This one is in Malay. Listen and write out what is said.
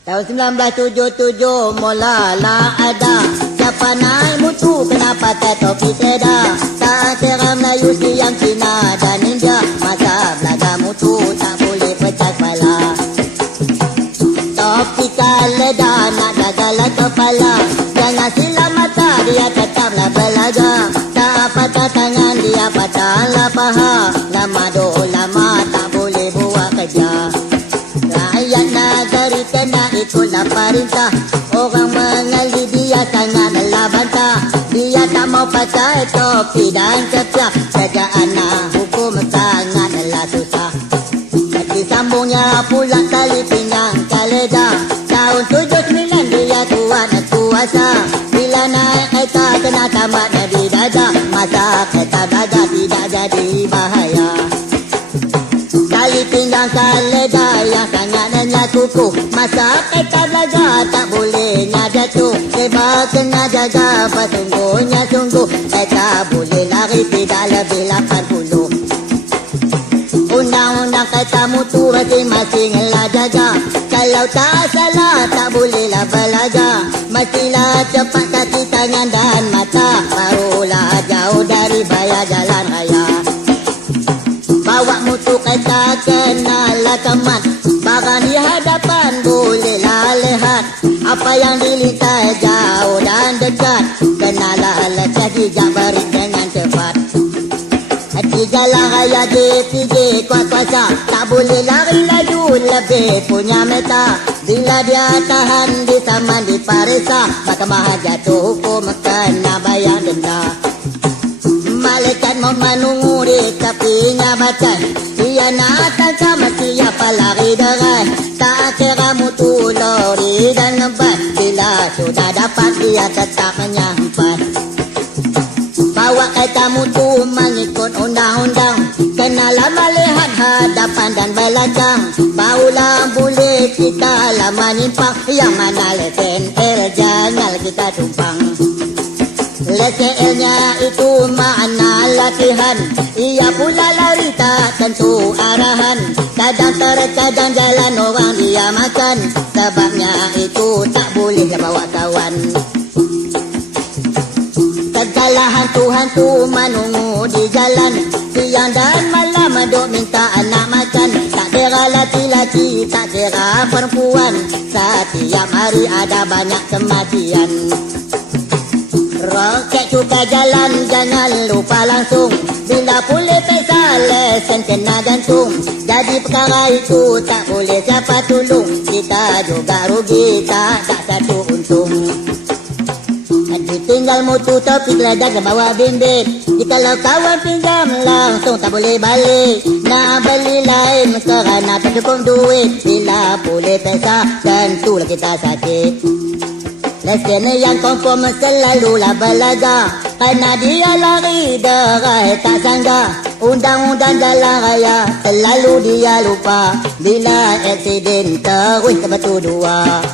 Tahun 1977 mula-lah ada. Siapa naik mutu kena pakai topi seda? Tak kira Melayu siang Cina dan India. Masa belaga mutu tak boleh pecah kepala. Topi kaleda nak gagalah kepala. Jangan silam mata dia tetaplah belaga Tak patah tangan dia patahlah paha. Lama do negeri kena ikutlah perintah. Orang mengali dia sangatlah bantah. Dia tak mau pakai topi dan kepiak. Kerjaan nak hukum sangatlah susah. Kaki sambungnya pula tali pinggang kaleda Tahun tujuh sembilan dia kuat kuasa. Bila naik kereta kena tamat dari dada Masa kereta dada tidak jadi bahaya. Tali pinggang kaleda yang Masa kereta belajar tak bolehnya jatuh Sebab kena jaga bersungguhnya sungguh. Kereta boleh lari tidak lebih 80 Undang-undang kata mutu masing-masing lah jaga. Kalau tak salah tak bolehlah belajar. Mestilah cepat kaki tangan dan mata. Barulah jauh dari bayar jalan raya Bawa mutu kereta kenalah teman. Barang di hadapan bolehlah lihat Apa yang dilintas jauh dan dekat. Kenalah lekas jejak beri dengan cepat. Hati jalan raya DPJ kuat-kuasa Tak boleh lari laju lebih punya meta. Bila dia tahan di saman di parisa. Mahkamah jatuh hukum kena bayar denda Di tepinya bacaan Dia nak tangkap mesti apa lari derai. Tak kira mutu lori dan ngebat Bila sudah dapat dia tetap menyampat Bawa kereta mutu mengikut undang-undang. Kenalah melihat hadapan dan belakang. Barulah boleh kita lah menyimpang Yang mana lesen L jangan kita tumpang Leselnya itu makna latihan. Ia pula lari tak tentu arahan. Kadang terkadang jalan orang dia makan. Sebabnya itu tak boleh bawa kawan. Segala hantu-hantu menunggu di jalan. Siang dan malam duk minta anak makan. Tak kira laki-laki, tak kira perempuan. Setiap hari ada banyak kematian Roket cuka jalan jangan lupa langsung. Bila boleh pesa lesen kena gantung. Jadi perkara itu tak boleh siapa tolong Kita juga rugi tak tak satu untung. Hati tinggal mutu topi geladak ke bawah bimbit. Jikalau kawan pinjam langsung tak boleh balik. Nak beli lain kerana tak cukup duit. Bila boleh pesa tentulah kita sakit Lesen yang konform selalulah belaga Kerana dia lari derai tak sangga. Undang-undang jalan raya selalu dia lupa. Bila aksiden terus ke batu dua